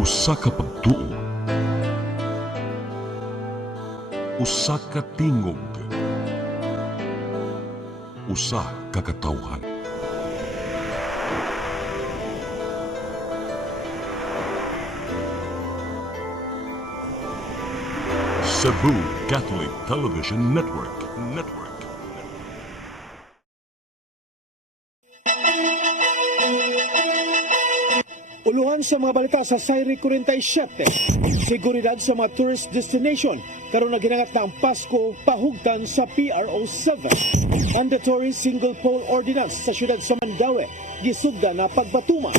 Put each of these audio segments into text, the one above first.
Usa ka pagtuo, usa ka tingog, usa ka katawhan. Cebu Catholic Television Network. Uluhan sa mga balita sa Sayri 47. Seguridad sa mga tourist destination. Karon na ginangat na ang Pasko pahugtan sa PRO7. Mandatory single pole ordinance sa syudad sa Mandaue. Gisugda na pagbatuman.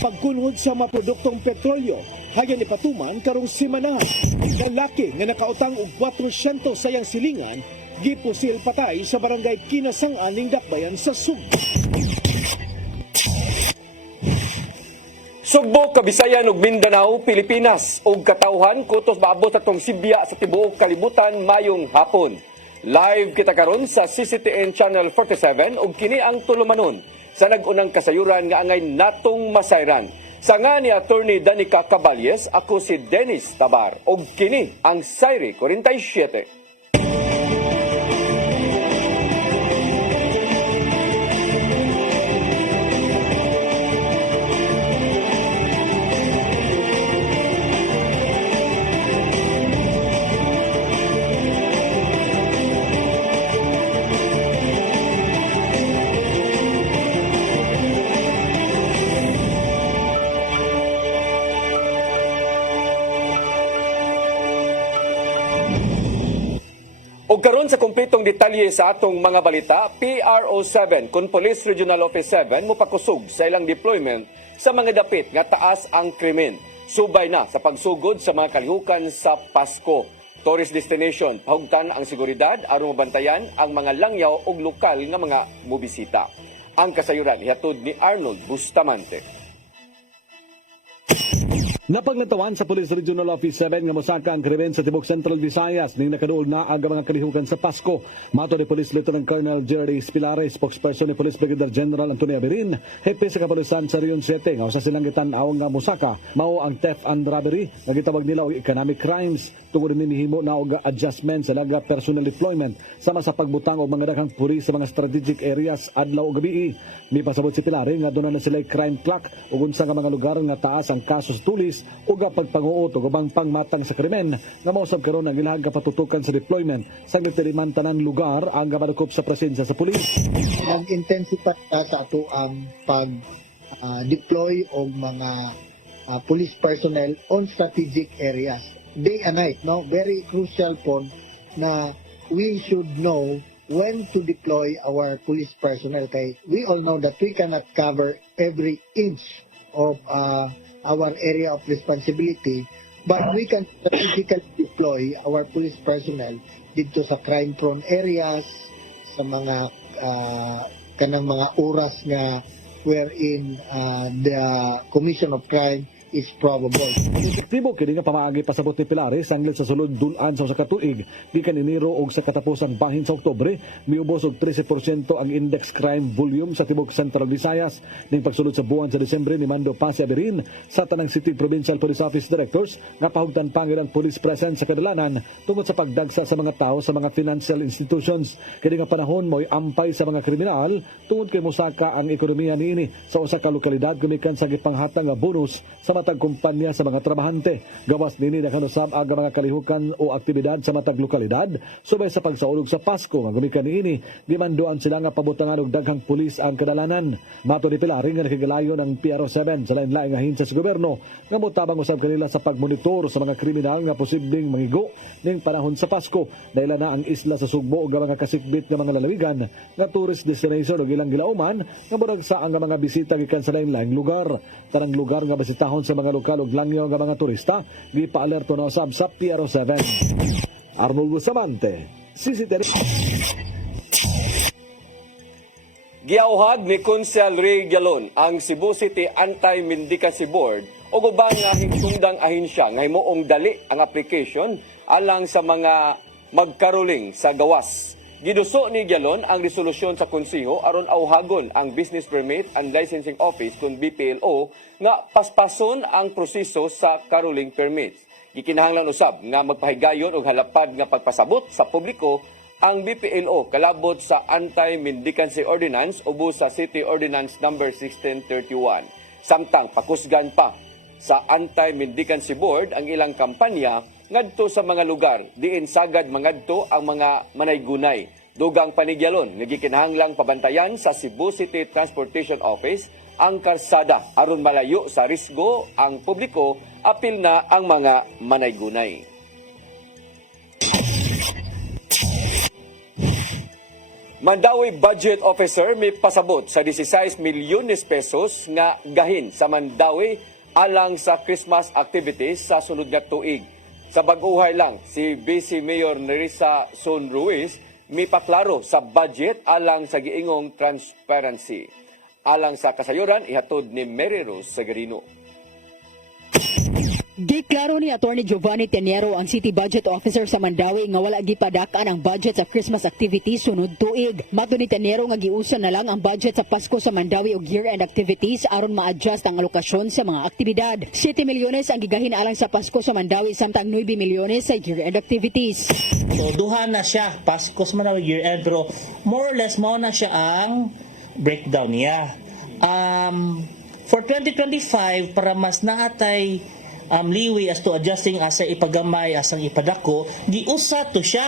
Pagkunhod sa mga produktong petrolyo. Hayan ni patuman karong simanahan. Lalaki nga nakautang og 400 sayang silingan. Gipusil patay sa barangay Kinasang-an ning Dakbayan sa Subo. Sugbo, Kabisayan ug Mindanao, Pilipinas ug katawhan kutos maabot atong Sibya sa tibuok kalibutan mayong hapon. Live kita karon sa CCTN Channel 47 ug kini ang tulumanon sa nag-unang kasayuran nga angay natong masayran. Sa nga ni Attorney Danica Caballes, ako si Dennis Tabar ug kini ang Sayri 47. O karon sa kumpletong detalye sa atong mga balita, PRO7 kun Police Regional Office 7 mopakusog sa ilang deployment sa mga dapit nga taas ang krimen. Subay na sa pagsugod sa mga kalihukan sa Pasko. Tourist destination, pahugtan ang seguridad aron mabantayan ang mga langyaw ug lokal nga mga mobisita. Ang kasayuran ihatod ni Arnold Bustamante. Napaglatawan sa Police Regional Office 7 nga mosaka ang krimen sa Tibok Central Visayas ning nakaduol na ang mga kalihukan sa Pasko. Mato ni Police Lieutenant Colonel Jerry Spilare, spokesperson ni Police Brigadier General Antonio Abirin, hepe sa kapulisan sa Rion 7 nga usa silang gitan-aw nga mosaka mao ang theft and robbery nga gitawag nila og economic crimes tungod ni himo na og adjustment sa laga personal deployment sama sa pagbutang og mga daghang puri sa mga strategic areas adlaw ug gabi. Mipasabot si Pilare nga doon na sila crime clock ug unsa nga mga lugar nga taas ang kaso sa tulis ug pagpanguot ug ubang pangmatang sa krimen nga mausab karon ang ilahang kapatutukan sa deployment sa gitiliman tanan lugar ang gamadukop sa presensya sa pulis. Nag-intensify sa ato ang pag-deploy og mga police personnel on strategic areas day and night, no? Very crucial po na we should know when to deploy our police personnel kay we all know that we cannot cover every inch of our area of responsibility, but we can strategically deploy our police personnel dito sa crime-prone areas, sa mga kanang mga oras nga wherein the commission of crime is probable. Epektibo kini nga pamaagi pasabot ni Pilares sanglad sa sulod dulan sa usa ka tuig gikan Enero og sa katapusang bahin sa Oktubre miubos og 13% ang index crime volume sa tibok Central Visayas ning pagsulod sa buwan sa Disyembre ni Mando Pasi Abirin sa tanang City Provincial Police Office Directors nga pahugtan pangilang police presence sa kadalanan tungod sa pagdagsa sa mga tao sa mga financial institutions. Kini nga panahon mo'y ampay sa mga kriminal tungod kay mosaka ang ekonomiya niini sa usa ka lokalidad gumikan sa gipanghatag nga bonus sa matag kumpanya sa mga trabahante. Gawas nini nakanusab ang mga kalihukan o aktibidad sa matag lokalidad subay sa pagsaulog sa Pasko nga gumikan niini gimanduan sila nga pabutangan og daghang pulis ang kadalanan. Mato ni Pilari nga nakigalayon ang PRO7 sa lain-laing nga hinsa sa gobyerno nga motabang usab kanila sa pagmonitor sa mga kriminal nga posibleng mangigo ning panahon sa Pasko. Daila na ang isla sa Sugbo ug mga kasikbit nga mga lalawigan nga tourist destination ug ilang gilauman nga murag sa ang mga bisita gikan sa lain-laing lugar. Tanang lugar nga bisitahon sa mga lokal ug langyaw nga mga turista gipaalerto na usab sa PRO7. Arnold Bustamante, CCTV. Giauhag ni Consel Ray Galon ang Cebu City Anti-Mendicancy Board o ubang nga hingtungdang ahensya nga himuong dali ang application alang sa mga magkaruling sa gawas. Giduso ni Gyalon ang resolusyon sa konseho aron awhagon ang Business Permit and Licensing Office kung BPLO nga paspason ang proseso sa caroling permits. Gikinahanglan usab nga magpahigayon og halapad nga pagpasabot sa publiko ang BPLO kalabot sa Anti-Mendicancy Ordinance ubos sa City Ordinance number 1631. Samtang pakusgan pa sa Anti-Mendicancy Board ang ilang kampanya ngadto sa mga lugar diin sagad mangadto ang mga manaygunay. Dugang panigyalon nga gikinahanglang pabantayan sa Cebu City Transportation Office ang karsada aron malayo sa risgo ang publiko apil na ang mga manaygunay. Mandawi Budget Officer may pasabot sa 16 milyones pesos nga gahin sa Mandawi alang sa Christmas activities sa sunod nga tuig. Sa bag-uhay lang, si Vice Mayor Nerissa Son Ruiz may paklaro sa budget alang sa giingong transparency. Alang sa kasayuran, ihatod ni Mary Rose Sagarino. Giklaro ni Attorney Giovanni Teniero ang City Budget Officer sa Mandawi nga wala gipadakan ang budget sa Christmas activities sunod tuig. Mato ni Teniero nga giusa na lang ang budget sa Pasko sa Mandawi og year-end activities aron ma-adjust ang alokasyon sa mga aktibidad. 7 milyones ang gigahin alang sa Pasko sa Mandawi samtang 9 milyones sa year-end activities. So duha na siya Pasko sa Mandawi year-end pero more or less mao na siya ang breakdown niya. For 2025 para mas naatay liwi as to adjusting asa ipagamay asang ipadako giusa to siya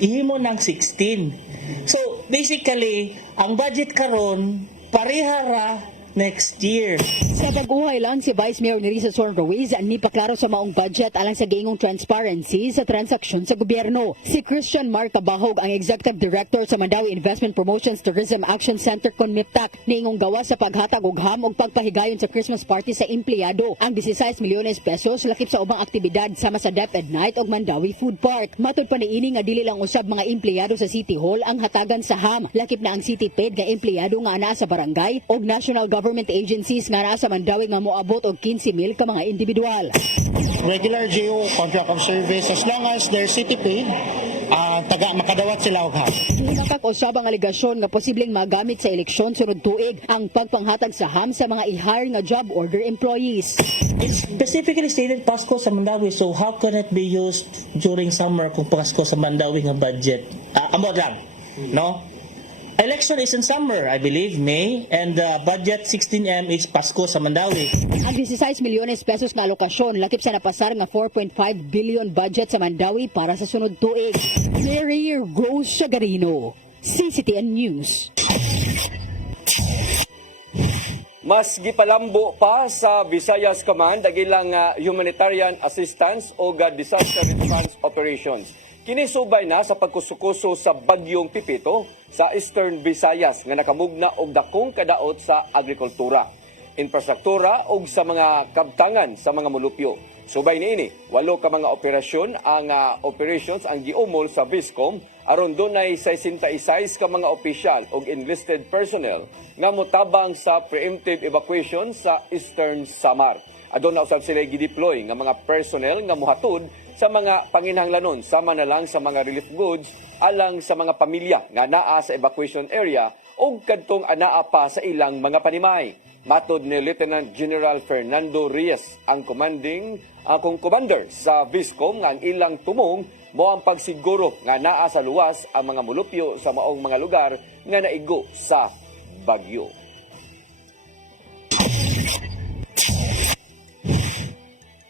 ihimo ng 16. So basically ang budget karon parehara next year. Sa pag-uhay lang si Vice Mayor Nerissa Son Ruiz ni paklaro sa maong budget alang sa giingong transparency sa transaksyon sa gobyerno. Si Christian Mark Cabahog ang Executive Director sa Mandawi Investment Promotions Tourism Action Center Conmiptak niingong gawa sa paghatag og ham og pagpahigayon sa Christmas party sa empleyado. Ang 16 milyones pesos lakip sa ubang aktibidad sama sa Dep ed Night og Mandawi Food Park. Matud pa niini nga dili lang usab mga empleyado sa City Hall ang hatagan sa ham. Lakip na ang City Paid nga empleyado nga anaa sa barangay og National Government agencies nga naa sa Mandawi nga moabot og 15,000 ka mga individual. Regular GO contract of service as long as their city paid, makadawat sila og ham. Hinakak usab ang aligasyon nga posibleng magamit sa eleksyon sunod tuig ang pagpanghatag sa ham sa mga i-hire nga job order employees. It's specifically stated Pasko sa Mandawi, so how can it be used during summer kung Pasko sa Mandawi nga budget? Amo lang, no? Election is in summer, I believe, May, and budget 16M is Pasko sa Mandawi. Ang 16 milyones pesos nga alokasyon lakip sa napasar nga 4.5 billion budget sa Mandawi para sa sunod tuig. Mary Rose Sagarino, CCTN News. Mas gipalambo pa sa Visayas Command ang ilang humanitarian assistance o disaster response operations. Kinisubay na sa pagkusukuso sa bagyong Pipito sa Eastern Visayas nga nakamugna og dakong kadaot sa agrikultura, infrastruktura ug sa mga kabtangan sa mga mulupyo. Subay niini, 8 ka mga operations ang giumol sa Viscom aron dunay 66 ka mga opisyal ug enlisted personnel nga motabang sa preemptive evacuation sa Eastern Samar. Aduna usab sila gideploy nga mga personnel nga mohatod sa mga panginhanglanon sama na lang sa mga relief goods alang sa mga pamilya nga naa sa evacuation area o kadtong anaa pa sa ilang mga panimay. Matod ni Lieutenant General Fernando Reyes, ang commander sa Viscom, nga ang ilang tumong mo ang pagsiguro nga naa sa luwas ang mga mulupyo sa maong mga lugar nga naigo sa bagyo.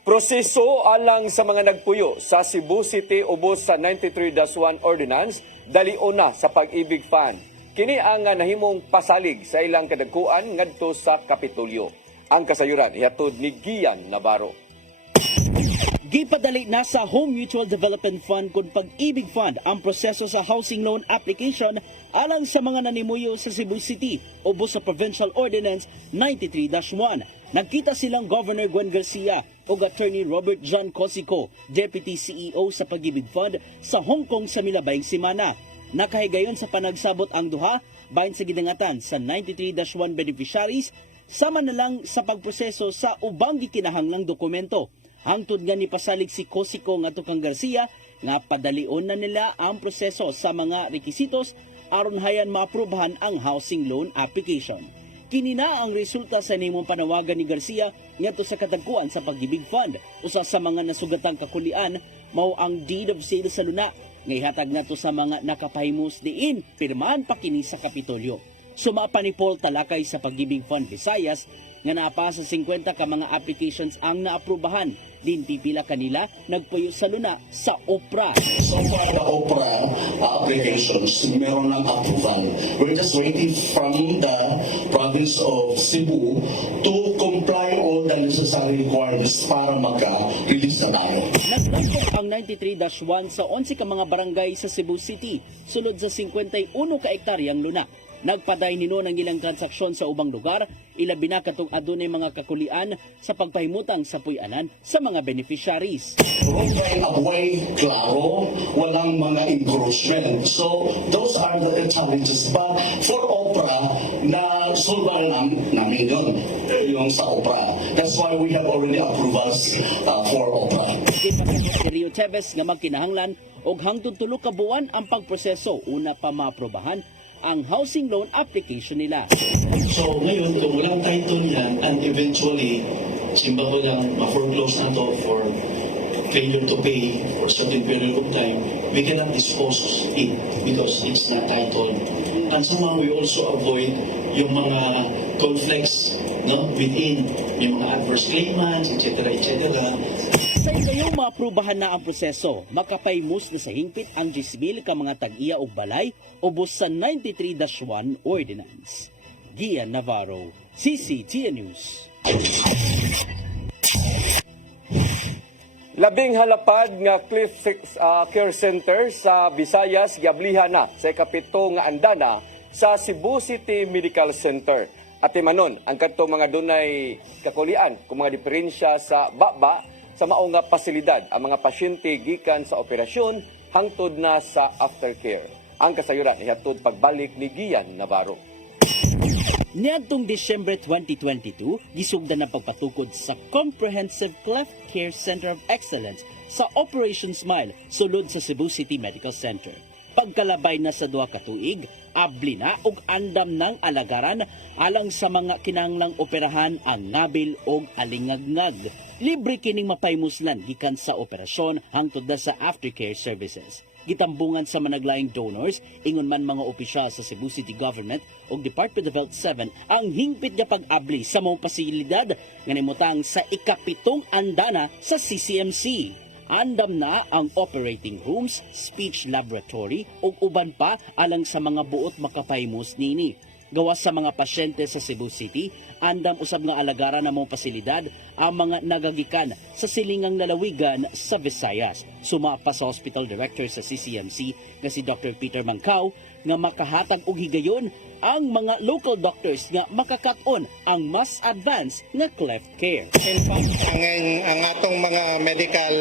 Proseso alang sa mga nagpuyo sa Cebu City ubos sa 93-1 Ordinance dalion na sa Pag-ibig Fund. Kini ang nahimong pasalig sa ilang kadagkuan ngadto sa Kapitolyo. Ang kasayuran ihatod ni Gian Navarro. Gipadali na sa Home Mutual Development Fund kung Pag-ibig Fund ang proseso sa housing loan application alang sa mga nanimuyo sa Cebu City ubos sa Provincial Ordinance 93-1. Nagkita silang Governor Gwen Garcia o Attorney Robert John Cosico, Deputy CEO sa Pag-ibig Fund sa Hong Kong sa milabayng semana. Nakahigayon sa panagsabot ang duha bahin sa gidangatan sa 93-1 beneficiaries sama na lang sa pagproseso sa ubang gikinahanglang dokumento. Hangtod nga ni pasalig si Cosico nga tukang Garcia, nga padalion na nila ang proseso sa mga rekisitos aron hayan maaprubahan ang housing loan application. Kini na ang resulta sa nimong panawagan ni Garcia ngadto sa katagkuan sa Pag-ibig Fund. Usa sa mga nasugatang kakulian mao ang deed of sale sa luna nga ihatag nato sa mga nakapahimos diin pirmahan pa kini sa Kapitolyo. Sumapa ni Paul Talakay sa Pag-ibig Fund Visayas nga naapa sa 50 ka mga applications ang naaprubahan. Din pipila kanila nagpuyo sa luna sa OPRA. So far, the OPRA applications, meron ng approval. We're just waiting from the province of Cebu to comply all the necessary requirements para magka-release na tayo. Naglangkop ang 93-1 sa 11 ka mga barangay sa Cebu City, sulod sa 51 ka ektaryang luna. Nagpaday nino ng ilang transaksyon sa ubang lugar, ilabi na katong adunay mga kakulian sa pagpahimutang sa puy-anan sa mga beneficiaries. Roadway, abway, klaro, walang mga encroachment. So, those are the challenges. But for OPRA, na solve namin yun, yung sa OPRA. That's why we have already approvals for OPRA. Si Rio Chavez nga magkinahanglan og hangtod 3 ka buwan ang pagproseso una pa maaprobahan ang housing loan application nila. So ngayon, kung walang title yan, and eventually, simba ko lang ma-foreclose na to for failure to pay for a certain period of time, we cannot dispose it because it's not titled. And somehow we also avoid yung mga conflicts, no, within yung mga adverse claimants, etc. Sa ikayong maaprubahan na ang proseso, makapaymus na sa hingpit ang 10,000 ka mga tag-iya o balay ubos sa 93-1 Ordinance. Gian Navarro, CCTN News. Labing halapad nga Cliff Care Center sa Visayas giablihan na sa ikapito nga andana sa Cebu City Medical Center. At imanon ang kadto mga dunay kakulian kung mga diferensya sa baba sa mao nga pasilidad ang mga pasyente gikan sa operasyon hangtod na sa aftercare. Ang kasayuran ihatod pagbalik ni Gian Navarro. Niadtong Disyembre 2022, gisugdan ang pagpatukod sa Comprehensive Cleft Care Center of Excellence sa Operation Smile sulod sa Cebu City Medical Center. Pagkalabay na sa 2 ka tuig, abli na og andam ng alagaran alang sa mga kinahanglang operahan ang ngabil og alingagngag. Libre kining mapaymuslan gikan sa operasyon hangtod na sa aftercare services. Gitambungan sa managlaing donors, ingon man mga opisyal sa Cebu City Government o Department of Health 7 ang hingpit nga pag-abli sa mga pasilidad nga nimutang sa ikapitong andana sa CCMC. Andam na ang operating rooms, speech laboratory o uban pa alang sa mga buot makapaymus nini. Gawas sa mga pasyente sa Cebu City, andam usab nga alagaran na mga pasilidad ang mga nagagikan sa silingang lalawigan sa Visayas. Sumapa sa Hospital Director sa CCMC nga si Dr. Peter Mancao nga makahatag og higayon ang mga local doctors nga makakaton ang mas advanced nga cleft care. In fact, ang atong mga medical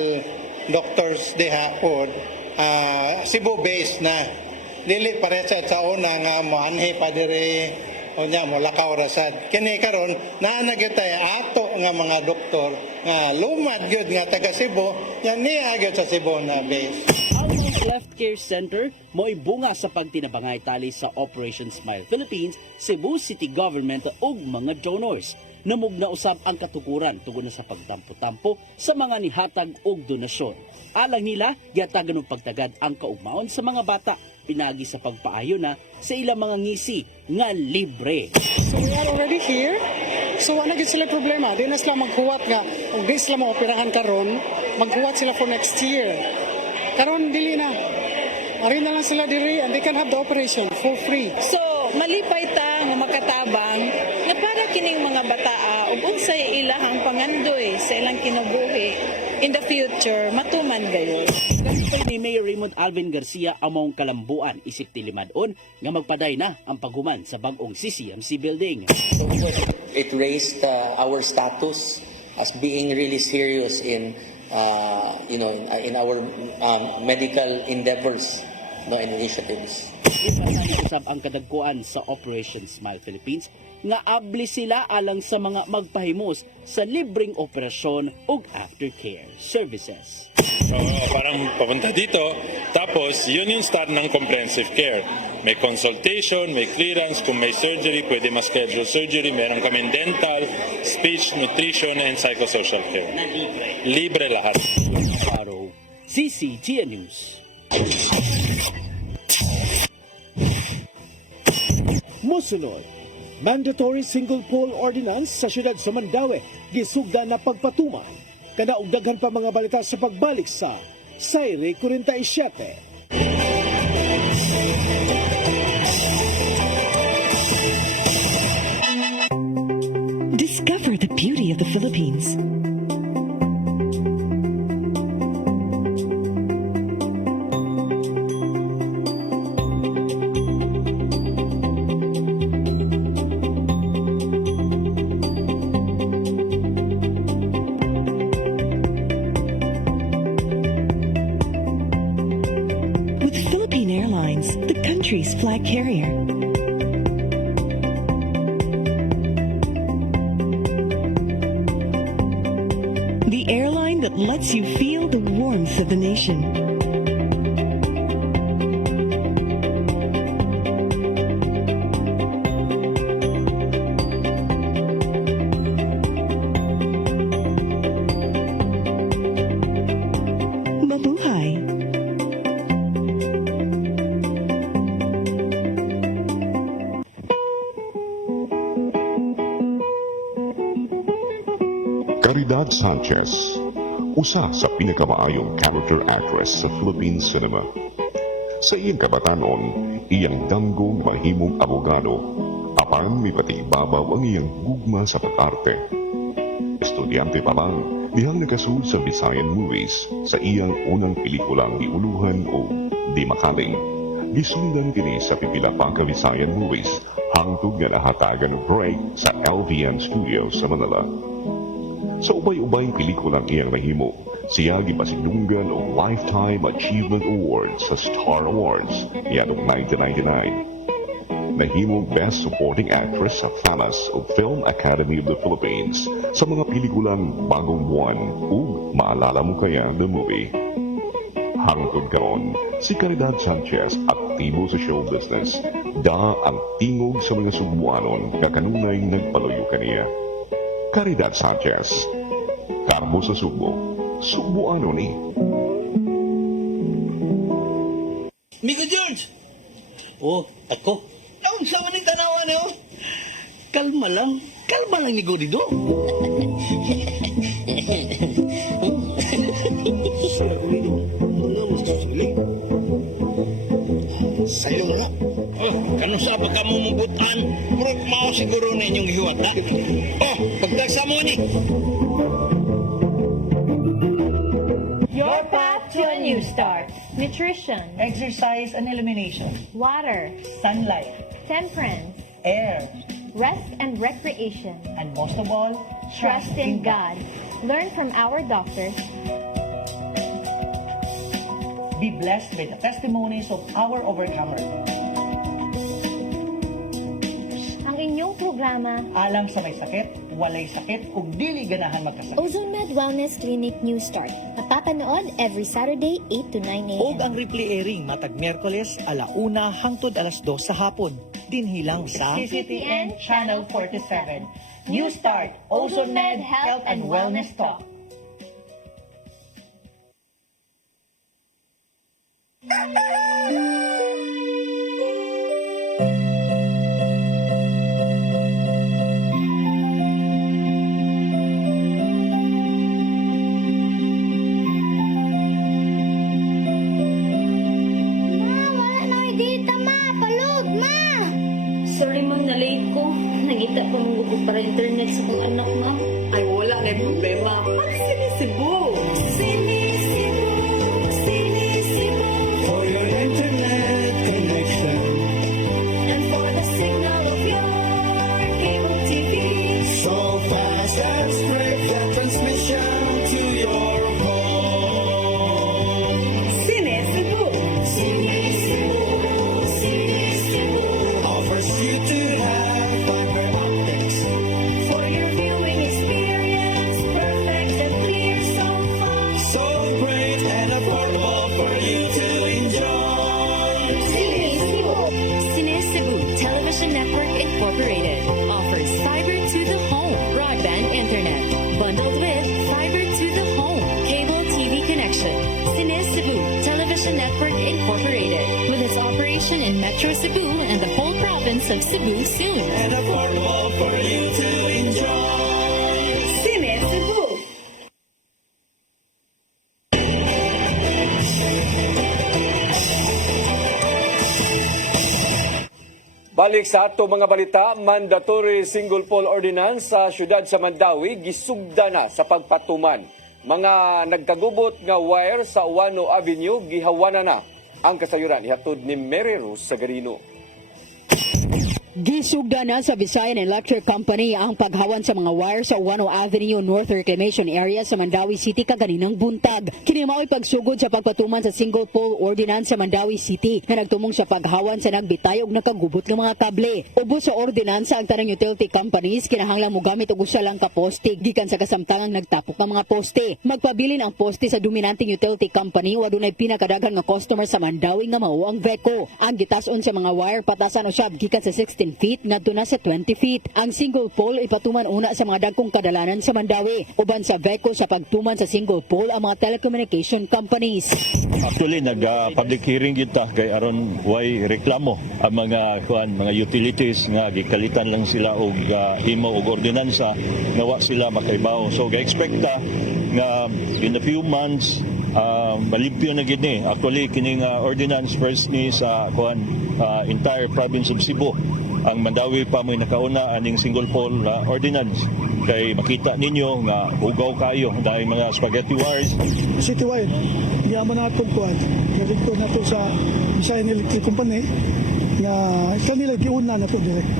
doctors dihapon, Cebu-based na. Dili pare sa una nga moanhi pa diri o nya mo lakaw rasad. Kini karon naa na gyud tay ato nga mga doktor nga lumad gyud nga taga Cebu, yan niya gyud sa Cebu na base. Ang Cleft Care Center mo'y bunga sa pagtinabangay tali sa Operation Smile Philippines, Cebu City Government ug mga donors. Namugna usab ang katukuran tungod na sa pagtampo-tampo sa mga nihatag og donasyon. Alang nila, yatagan og pagtagad ang kaugmaon sa mga bata, pinagi sa pagpaayo na sa ilang mga ngisi nga libre. So we are already here. So wala gid sila problema. Di na sila maghuwat nga. Kung di sila maoperahan karon, maghuwat sila for next year. Karon dili na. Ari na lang sila diri and they can have the operation for free. So malipay ta nga makatabang nga para kining mga bataa ug unsay ilahang pangandoy sa ilang kinabuhi in the future matuman gayon. Ganito ni Mayor Raymond Alvin Garcia among kalambuan isip tilimadon nga magpaday na ang paghuman sa bag-ong CCMC building. It raised our status as being really serious in in our medical endeavors, and initiatives. Ipasali usab ang kadagkuan sa Operation Smile Philippines nga abli sila alang sa mga magpahimos sa libreng operasyon ug aftercare services. Parang papunta dito, tapos yun yung start ng comprehensive care. May consultation, may clearance, kung may surgery, pwede ma-schedule surgery, meron kaming dental, speech, nutrition, and psychosocial care. Libre lahat. Araw, CCTN News. Musunod, mandatory single pole ordinance sa siyudad sa Mandaue gisugda na pagpatuman kada og daghan pa mga balita sa pagbalik sa Sayre 47. Discover the beauty of the Philippines. With Philippine Airlines, the country's flag carrier. The airline that lets you feel the warmth of the nation. Mabuhay! Caridad Sanchez, usa sa pinakamaayong character actress sa Philippine cinema. Sa iyang kabatanon, iyang danggong mahimong abogado, apan may patibabaw ang iyang gugma sa pag-arte. Estudyante pa lang, dihang nagasuod sa Visayan Movies sa iyang unang pelikulang Diuluhan o Di Makaling. Gisundan kini sa pipila pang Visayan Movies hangtod nga nahatagan og break sa LVM Studios sa Manila. Sa ubay-ubay pelikulang iyang nahimo, siya gipasidunggan og Lifetime Achievement Award sa Star Awards niadtong 1999. Nahimong Best Supporting Actress sa FANAS o Film Academy of the Philippines sa mga pelikulang Bagong Buwan ug Maalala Mo Kaya the Movie. Hangtod karon, si Caridad Sanchez aktibo sa show business. Da ang tingog sa mga Sugbuanon nga kanunay nagpaluyo kaniya. Caridad Sanchez, Karbo sa Sugbo, Sugbuano ni. Migo George! Oh, ako. Ang sama ng tanawan niyo? Kalma lang ni Gorido. Sa'yo mo na. Oh, kanong sa ka mo mubutan? Murag mao siguro na inyong hiwat, ha? Oh, pagtagsa mo ni. Your path to a new start. Nutrition, Exercise and elimination. water, Sunlight. temperance, Air. rest and recreation. And most of all, Trust in God. Learn from our doctors. Be blessed by the testimonies of our overcomers. Ang inyong programa, Alam sa may sakit, walay sakit, ug dili ganahan magkasakit. Ozone Med Wellness Clinic New Start. Mapapanood every Saturday 8 to 9 a.m. Og ang replay airing matag Miyerkules 1:00 hangtod 2:00 sa hapon. Dinhilang sa CCTN Channel 47. New Start, Ozone Med Health and Wellness Talk. Sorry ma'am, na-late ko. Nangita ko mong gusto para internet sa kong anak ma'am. Ay, wala na problema. Mag-sinisibo. Sinisibo. Sinisibo. For your internet connection. And for the signal of your cable TV. So fast and straight the transmission to your home. Sinisibo. Sinisibo. Sinisibo. Offers you to have fiber optic province of Cebu soon. And affordable for you to enjoy. Cine Cebu. Balik sa ato mga balita, mandatory single pole ordinance sa syudad sa Mandawi gisugda na sa pagpatuman. Mga nagkagubot nga wire sa Uwano Avenue gihawana na. Ang kasayuran ihatod ni Mary Rose Sagarino. Gisugda na sa Visayan Electric Company ang paghawan sa mga wire sa Uwano Avenue North Reclamation Area sa Mandawi City kaganinang buntag. Kini mao'y pagsugod sa pagpatuman sa single pole ordinance sa Mandawi City na nagtumong sa paghawan sa nagbitay og nakagubot ng mga kable. Ubos sa ordinansa ang tanang utility companies kinahanglang mogamit og usa lang ka poste gikan sa kasamtangang nagtapok ng mga poste. Magpabilin ang poste sa dominanteng utility company wa dunay pinakadaghan nga customer sa Mandawi nga mao ang VECO. Ang gitas-on sa mga wire patasan usab gikan sa 16 feet ngadto na sa 20 feet. Ang single pole ipatuman una sa mga dagkong kadalanan sa Mandawi. Uban sa VECO sa pagtuman sa single pole ang mga telecommunication companies. Actually nag-public hearing kita kay aron way reklamo ang mga utilities nga gikalitan lang sila og himo og ordinansa nga wa sila makaibaw. So ga-expect ta nga in a few months malimpyo na gid ni. Actually kining ordinance first ni sa entire province of Cebu. Ang Mandawi pa may nakauna aning single pole ordinance kay makita ninyo nga ugaw kayo dahil mga spaghetti wires. Citywide, yaman natin kuhan. Nalingkod natin sa Visayan Electric Company na kanila giuna na po direct.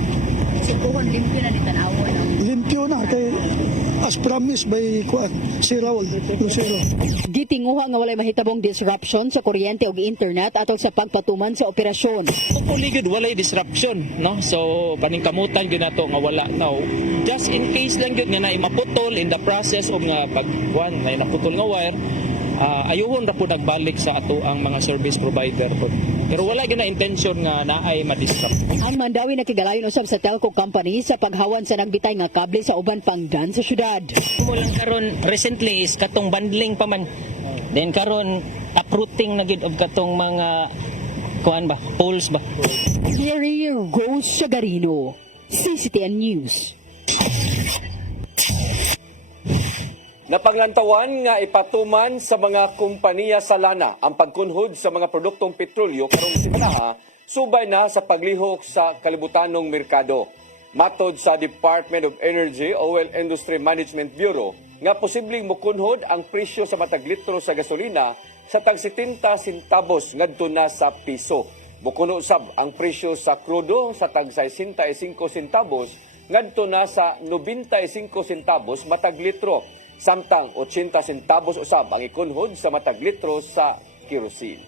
So kuhan limpyo na ditanawan. Limpyo na kay as promised by kuhan, si Raul Lucero. Gitinguha nga walay mahitabong disruption sa kuryente ug internet atol sa pagpatuman sa operasyon. Hopefully good walay disruption, no? So paningkamutan gyud nato nga wala now. Just in case lang gyud nga naay maputol in the process of nga pagkuan naay naputol nga wire, ayuhon ra po nagbalik sa ato ang mga service provider po. Pero wala gyud na intention nga naay ma-disrupt. Ang Mandawi nakigalayon usab sa telco company sa paghawan sa nagbitay nga kable sa uban pang daan sa syudad. Mo lang karon recently is katong bundling pa man. Then karon uprooting na gyud og katong mga kuan ba, poles ba. Mary Rose Sagarino, CCTN News. Napanglantawan nga ipatuman sa mga kompanya sa lana ang pagkunhod sa mga produktong petrolyo karong simana subay na sa paglihok sa kalibutanong merkado. Matod sa Department of Energy Oil Industry Management Bureau nga posibleng mokunhod ang presyo sa matag litro sa gasolina sa tag 70 centavos ngadto na sa piso. Mukuno usab ang presyo sa krudo sa tag 65 centavos ngadto na sa 95 centavos matag litro. Samtang 80 centavos usab ang ikunhod sa matag litro sa kerosene.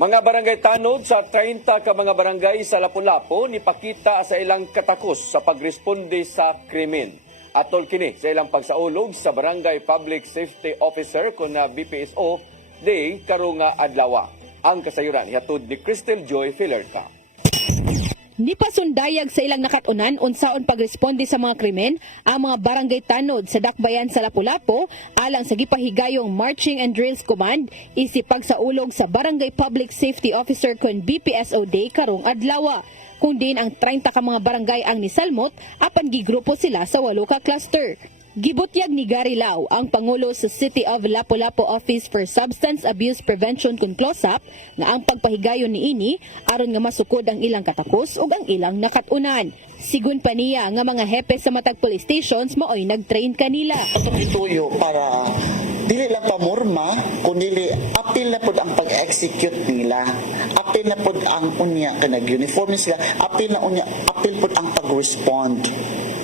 Mga barangay tanod sa 30 ka mga barangay sa Lapu-Lapu nipakita sa ilang katakos sa pagresponde sa krimen. Atol kini sa ilang pagsaulog sa Barangay Public Safety Officer kon na BPSO day karong adlaw. Ang kasayuran ihatod ni Crystal Joy Filerta. Nipasundayag sa ilang nakatunan unsaon pagresponde sa mga krimen ang mga barangay tanod sa Dakbayan sa Lapu-Lapu alang sa gipahigayong Marching and Drills Command isipag sa ulog sa Barangay Public Safety Officer kon BPSO Day karong adlaw. Kung din ang 30 ka mga barangay ang nisalmot apan gigrupo sila sa 8 ka cluster. Gibutyag ni Gary Lau, ang Pangulo sa City of Lapu-Lapu Office for Substance Abuse Prevention kung CLOSAP, nga ang pagpahigayon ni ini aron nga masukod ang ilang katakos ug ang ilang nakatunan. Sigun pa niya nga mga hepe sa matag police stations maoy nag-train kanila. Itong ituyo para dili lang pamorma, kundi apil na pod ang pag-execute nila. Apil na pod ang unya kanag uniform sila, apil pod ang pag-respond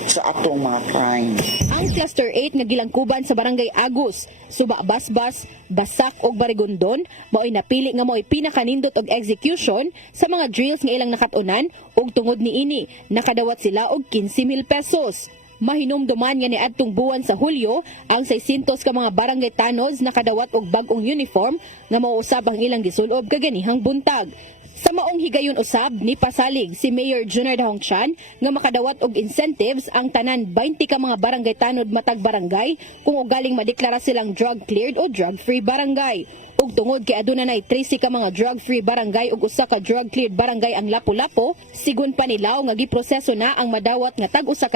sa atong mga crime. Ang Cluster 8 nga gilangkuban sa Barangay Agus, Suba Basbas, Basak ug Barigondon mao'y napili nga mao'y pinakanindot og execution sa mga drills nga ilang nakatunan ug tungod niini nakadawat sila og 15,000 pesos. Mahinumduman nga niadtong buwan sa Hulyo ang 600 ka mga barangay tanos nakadawat og bag-ong uniform nga mauusab ang ilang gisulob kaganihang buntag. Sa maong higayon usab ni pasalig si Mayor Junior Dahongchan nga makadawat og incentives ang tanan 20 ka mga barangay tanod matag barangay kung ugaling madeklara silang drug cleared o drug free barangay. Ug tungod kay aduna nay 13 ka mga drug-free barangay ug usa ka drug-cleared barangay ang Lapu-Lapu, sigon pa nilaw nga giproseso na ang madawat nga tag-1,000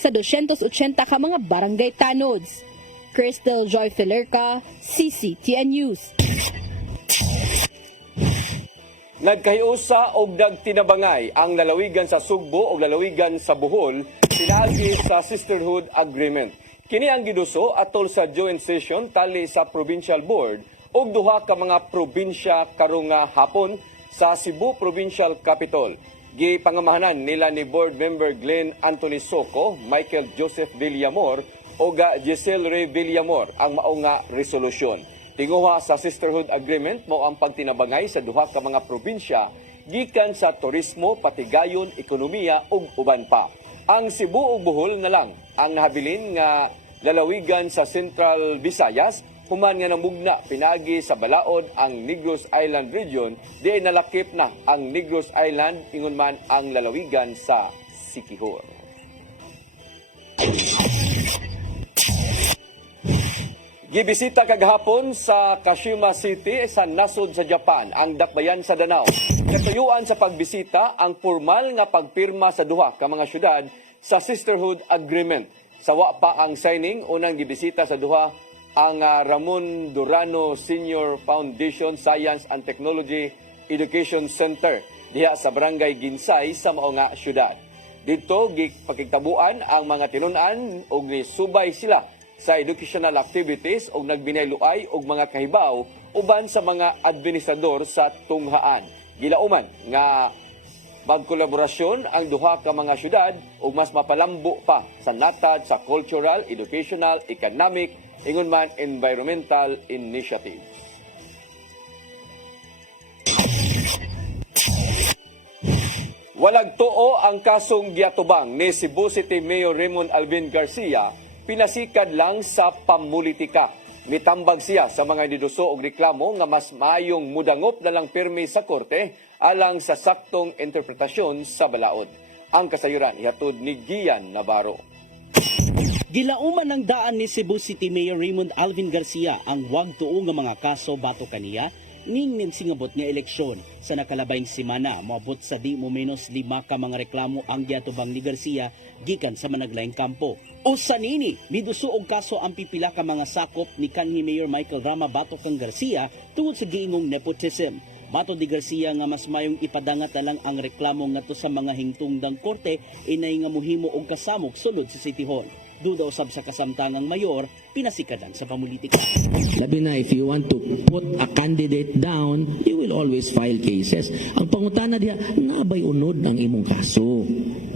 sa 280 ka mga barangay tanods. Crystal Joy Filerca, CCTN News. Nagkahiusa og nagtinabangay ang lalawigan sa Sugbo ug lalawigan sa Bohol pinaagi sa Sisterhood Agreement. Kini ang giduso atol sa joint session tali sa Provincial Board ug duha ka mga probinsya karong hapon sa Cebu Provincial Capital. Gipangamahanan nila ni Board Member Glenn Anthony Soco, Michael Joseph Villamor ug Giselle Ray Villamor ang mao nga resolusyon. Tinguha sa Sisterhood Agreement mao ang pagtinabangay sa duha ka mga probinsya gikan sa turismo, patigayon, ekonomiya ug uban pa. Ang Cebu ug Bohol na lang ang nahabilin nga lalawigan sa Central Visayas human nga namugna pinagi sa balaod ang Negros Island region di nalakip na ang Negros Island ingon man ang lalawigan sa Siquijor. Gibisita kagahapon sa Kashima City sa nasod sa Japan ang dakbayan sa Danao. Katuyuan sa pagbisita ang formal nga pagpirma sa duha ka mga syudad sa Sisterhood Agreement. Sawa pa ang signing, unang gibisita sa duha ang Ramon Durano Senior Foundation Science and Technology Education Center diha sa Barangay Ginsay sa mao nga syudad. Dito gipakigtabuan ang mga tinun-an ug nisubay sila sa educational activities ug nagbinayluay og mga kahibaw uban sa mga administrador sa tunghaan. Gilauman nga magkolaborasyon ang duha ka mga syudad ug mas mapalambo pa sa natad sa cultural, educational, economic, ingon man environmental initiatives. Walag tuo ang kasong giatubang ni Cebu City Mayor Raymond Alvin Garcia, pinasikad lang sa pamulitika. Mitambag siya sa mga niduso og reklamo nga mas maayong mudangop na lang pirmi sa korte alang sa saktong interpretasyon sa balaod. Ang kasayuran ihatod ni Gian Navarro. Gilauman ng daan ni Cebu City Mayor Raymond Alvin Garcia ang wag tuo nga mga kaso bato kaniya ning singabot nga eleksyon. Sa nakalabayng semana, moabot sa di mo menos 5 ka mga reklamo ang giatubang ni Garcia gikan sa managlaing kampo. Usa nini, miduso og kaso ang pipila ka mga sakop ni kanhi Mayor Michael Rama batok kang Garcia tungod sa giingong nepotism. Bato di Garcia nga mas mayong ipadangat na lang ang reklamo ngadto sa mga hingtungdang korte inay nga muhimo og kasamok sulod sa City Hall. Duda usab sa kasamtangang mayor, pinasikadan sa pamulitika. Labi na, if you want to put a candidate down, you will always file cases. Ang pangutana diya, nabay unod ang imong kaso.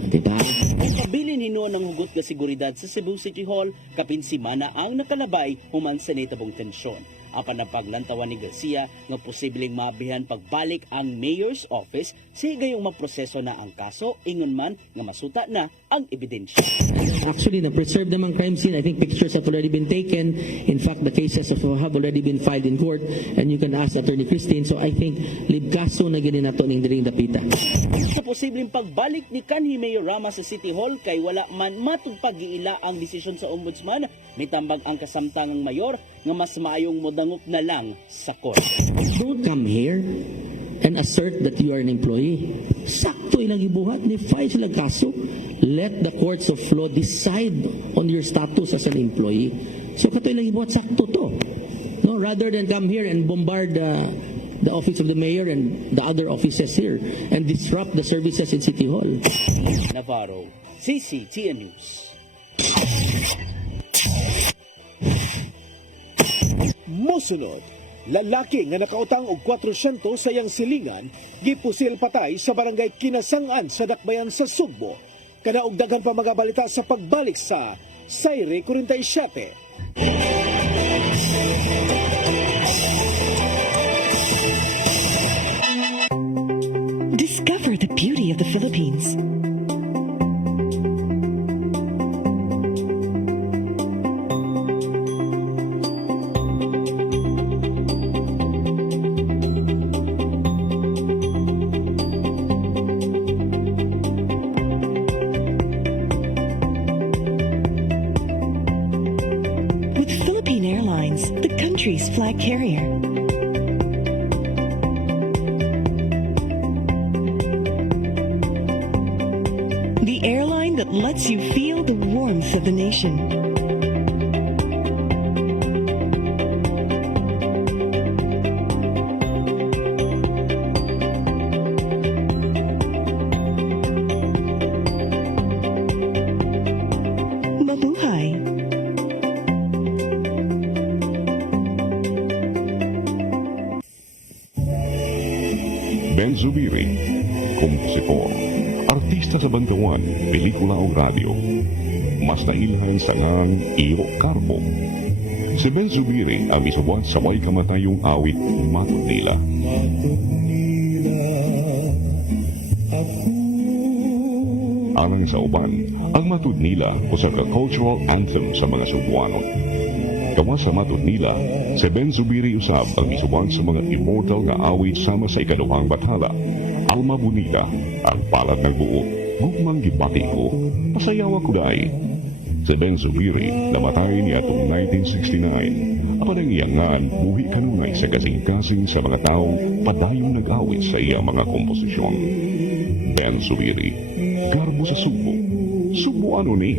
Diba? Ang kabilin hinuon ng hugot nga seguridad sa Cebu City Hall, kapinsimana ang nakalabay human sa natabong tensyon. Apan na paglantawan ni Garcia nga posibleng maabihan pagbalik ang mayor's office sa higayong maproseso na ang kaso, ingon man nga masuta na ang ebidensya. Actually, na-preserve naman crime scene. I think pictures have already been taken. In fact, the cases have already been filed in court and you can ask Attorney Christine. So I think libkaso na ginin nato ning diring dapita. Sa posibleng pagbalik ni kanhi Mayor Rama sa City Hall kay wala man matugpag-giila ang desisyon sa ombudsman, mitambag ang kasamtangang mayor nga mas maayong modangop na lang sa court. Don't come here and assert that you are an employee. Sakto ilang ibuhat ni file sila kaso. Let the courts of law decide on your status as an employee. So kato ilang ibuhat sakto to. No, rather than come here and bombard the office of the mayor and the other offices here and disrupt the services in City Hall. Navarro, CCTN News. Mosunod, lalaki nga nakautang og 400 sa iyang silingan, gipusil patay sa barangay Kinasangan sa Dakbayan sa Sugbo. Kanaog daghang pa mga balita sa pagbalik sa Sayre 47. Discover the beauty of the Philippines. With Philippine Airlines, the country's flag carrier. the airline that lets you feel the warmth of the nation. Mabuhay. Ben Zubiri, kompositor, artista sa bantawan, pelikula o radyo. Mas nailhan sa ngang Iyo Carbo. Si Ben Zubiri ang isubuan sa may kamatayong awit Matud Nila. Alang sa uban, ang Matud Nila usa ka cultural anthem sa mga Cebuano. Kawa sa Matud Nila, si Ben Zubiri usab ang isubuan sa mga immortal nga awit sama sa ikaduhang bathala. Alma Bonita, ang palat ng buo, gugmang gibati ko, pasayawa ko dahi. Si Ben Zubiri namatay ni atong 1969. Apan ang iyangan, buhi kanunay sa kasing-kasing sa mga taong padayong nag-awit sa iyang mga komposisyon. Ben Zubiri, garbo sa Subo. Subo ano ni?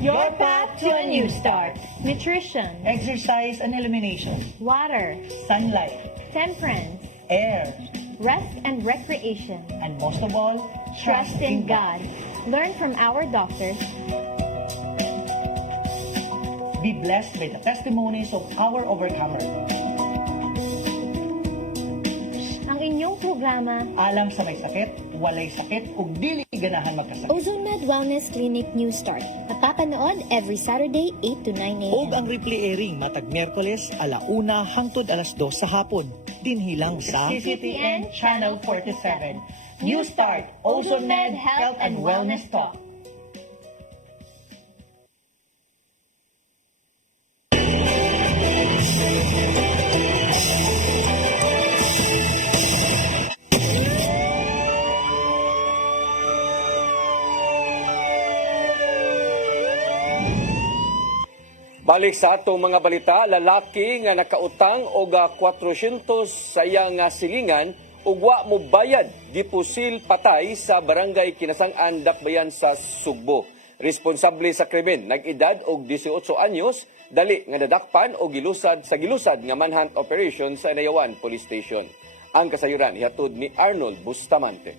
Your path to a new start. Nutrition, exercise and elimination, Water. sunlight, Temperance. air, Rest and recreation. and most of all, Trust in God. Learn from our doctors. Be blessed by the testimonies of our overcomers. Ang inyong programa, Alam sa may sakit, walay sakit, ug dili ganahan magkasakit. OzoneMed Wellness Clinic New Start. Mapapanood every Saturday 8 to 9 a.m. Og ang replay airing matag Miyerkules 1:00 hangtod 2:00 sa hapon. Dinhilang sa CCTN Channel 47. New Start, OzoneMed Health and Wellness Talk. Balik sa atong mga balita, lalaki nga nakautang og 400 sa iyang silingan ug wa mo bayad gipusil patay sa barangay Kinasang-an, Dakbayan sa Sugbo. Responsable sa krimen, nag-edad og 18 anyos, dali nga nadakpan o gilusad sa gilusad nga manhunt operation sa Inayawan Police Station. Ang kasayuran ihatod ni Arnold Bustamante.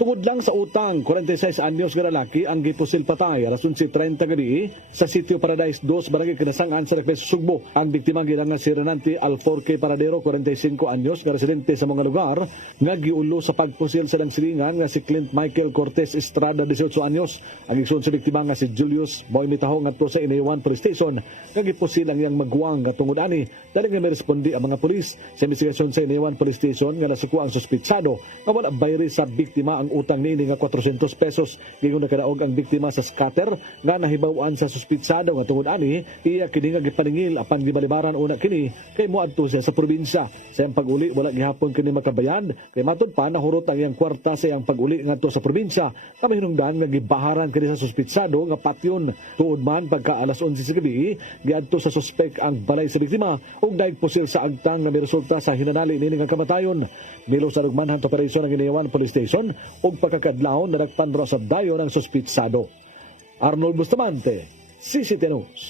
Tungod lang sa utang, 46 anyos nga lalaki ang gipusil patay rason si 30 gadi sa Sitio Paradise 2, Barangay Kinasang-an sa Dakbayan sa Sugbo. Ang biktima gilangan si Renante Alforque Paradero, 45 anyos, nga residente sa mga lugar nga giulo sa pagpusil sa lang silingan nga si Clint Michael Cortez Estrada, 18 anyos. Ang igsoon sa biktima nga si Julius Boy Mitahong ngadto sa Inayawan Police Station nga gipusil ang iyang magwang nga tungod ani. Dali nga may respondi ang mga pulis sa investigasyon sa Inayawan Police Station nga nasuko ang suspitsado nga wala bayri sa biktima ang utang niini nga 400 pesos. Gingon nakadaog ang biktima sa scatter nga nahibaw-an sa suspitsado nga tungod ani iya kini nga gipaningil apan gibalibaran una kini kay moadto siya sa probinsya. Sa iyang pag-uli wala gihapon kini makabayad kay matud pa nahurot ang iyang kwarta sa iyang pag-uli ngadto sa probinsya. Kami hinungdan nga gibaharan kini sa suspitsado nga patyon tuod man pagka alas 11 sa gabi giadto sa suspek ang balay sa biktima ug nagpusil sa agtang nga miresulta sa hinanali niini nga kamatayon. Milo sa manhunt operation ng Inayawan Police Station ug pagkakadlawon nadagpan ra sa dayon ang suspitsado. Arnold Bustamante, CCTN News.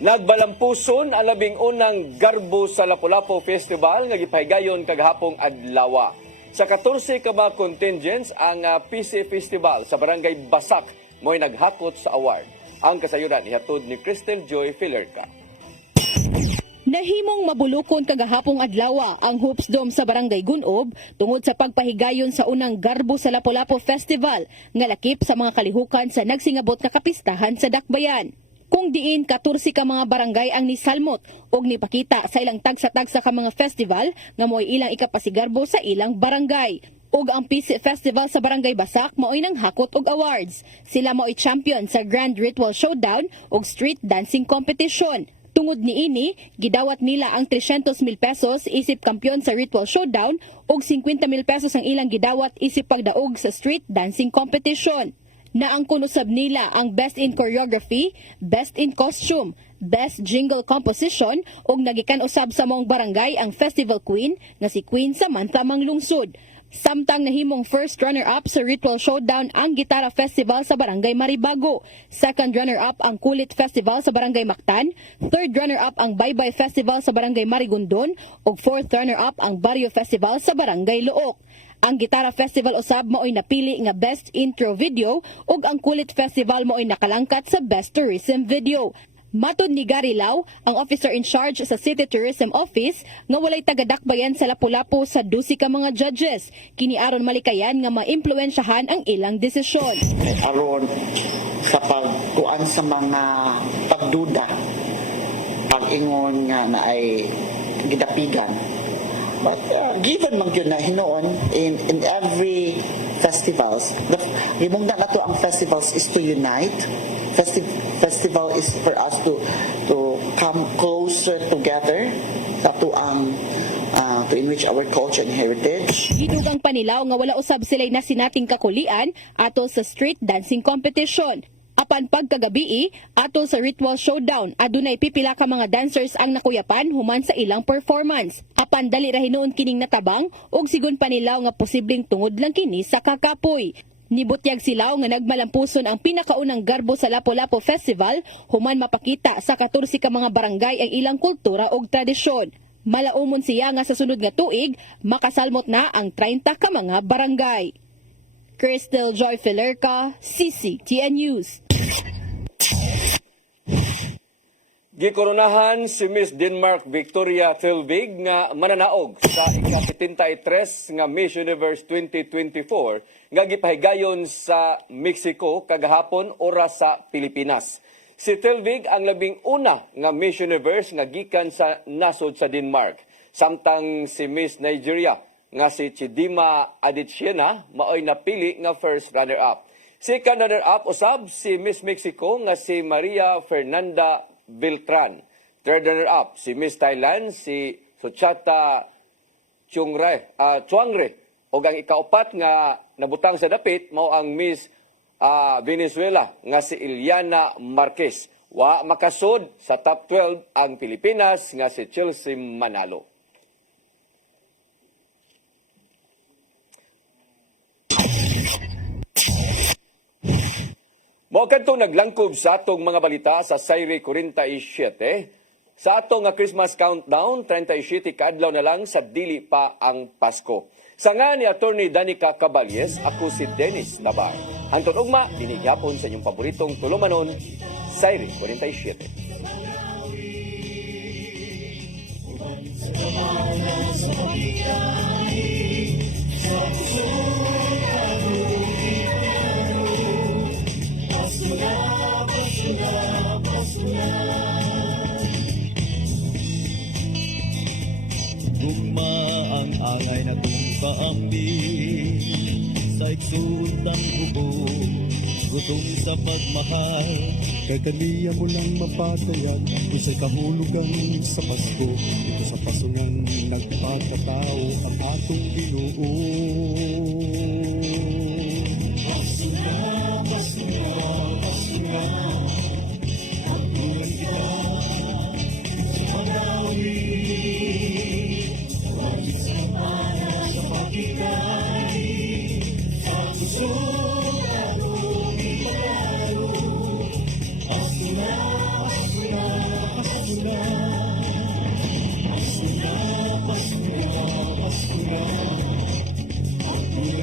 Nagbalampuson ang 11 Garbo sa Lapu-Lapu Festival nga gipahigayon kagahapong adlaw. Sa 14 ka mga contingents ang PC Festival sa Barangay Basak mo'y naghakot sa award. Ang kasayuran ihatod ni Crystal Joy Filerca. Nahimong mabulukon kagahapong adlaw ang Hoops Dome sa Barangay Gunob tungod sa pagpahigayon sa unang Garbo sa Lapu-Lapu Festival nga lakip sa mga kalihukan sa nagsingabot nga kapistahan sa Dakbayan. Kung diin 14 ka mga barangay ang nisalmot og nipakita sa ilang tagsa-tagsa ka mga festival nga mo'y ilang ikapasigarbo sa ilang barangay. Ug ang PC Festival sa Barangay Basak mao'y nang hakot og awards. Sila mao'y champion sa Grand Ritual Showdown ug Street Dancing Competition. Tungod niini, gidawat nila ang 300,000 pesos isip kampiyon sa Ritual Showdown ug 50,000 pesos ang ilang gidawat isip pagdaog sa street dancing competition. Naangkon usab nila ang Best in Choreography, Best in Costume, Best Jingle Composition ug nagikan usab sa maong barangay ang Festival Queen nga si Queen Samantha Manglungsod. Samtang nahimong first runner-up sa Ritual Showdown ang Gitara Festival sa Barangay Maribago. Second runner-up ang Kulit Festival sa Barangay Mactan. Third runner-up ang Baybay Festival sa Barangay Marigondon. ug fourth runner-up ang Barrio Festival sa Barangay Luok. Ang Gitara Festival usab mao'y napili nga Best Intro Video ug ang Kulit Festival mao'y nakalangkat sa Best Tourism Video. Matod ni Gary Lau, ang officer in charge sa City Tourism Office, nga walay tagadakbayan sa Lapu-Lapu sa 12 ka mga judges. Kini aron malikayan nga maimpluwensyahan ang ilang desisyon. Aron sa pagkuan sa mga pagduda, pag-ingon nga na ay gidapigan. But given man yun na hinoon in every festivals, himong na nato ang festivals is to unite. Festival is for us to come closer together to enrich our culture and heritage. Gidugang panilaw nga wala usab sila'y nasinating kakulian atol sa street dancing competition. Apan pagkagabi, atol sa Ritual Showdown, adunay pipila ka mga dancers ang nakuyapan human sa ilang performance. Apan dali ra hinuon kining natabang ug sigon panilaw nga posibleng tungod lang kini sa kakapoy. Nibutyag silaw nga nagmalampuson ang pinakaunang garbo sa Lapu-Lapu Festival human mapakita sa 14 ka mga barangay ang ilang kultura ug tradisyon. Malaumon siya nga sa sunod nga tuig, makasalmot na ang 30 ka mga barangay. Crystal Joy Filerca, CCTN News. Gikoronahan si Miss Denmark Victoria Tilvig nga mananaog sa ika-73 nga Miss Universe 2024 nga gipahigayon sa Mexico kagahapon oras sa Pilipinas. Si Tilvig ang labing una nga Miss Universe nga gikan sa nasod sa Denmark. Samtang si Miss Nigeria nga si Chidima Adichena maoy napili nga first runner-up. Second runner-up usab si Miss Mexico nga si Maria Fernanda Beltran. Third runner-up si Miss Thailand si Suchata Chuangre. O ang ikaupat nga nabutang sa dapit mao ang Miss Venezuela nga si Iliana Marquez. Wa makasod sa top 12 ang Pilipinas nga si Chelsea Manalo. Mao kadto naglangkob sa atong mga balita sa Sayre 47. Sa atong nga Christmas countdown, 37 kaadlaw na lang sa dili pa ang Pasko. Sa nga ni Attorney Danica Caballes, ako si Dennis Nabar. Hantod ugma, dinigyapon sa inyong paboritong tulumanon, Sayre 47. Gugma ang angay na kung kaambi sa iksutang hubog, gutom sa pagmahal, kay kaniya mo lang mapatayag, isa'y kahulugan sa Pasko, ito sa pasungang nagpapatao ang atong Ginoo. Pasunga, pasunga, pasunga, pagbulan kita sa pagdawin.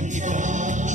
Kita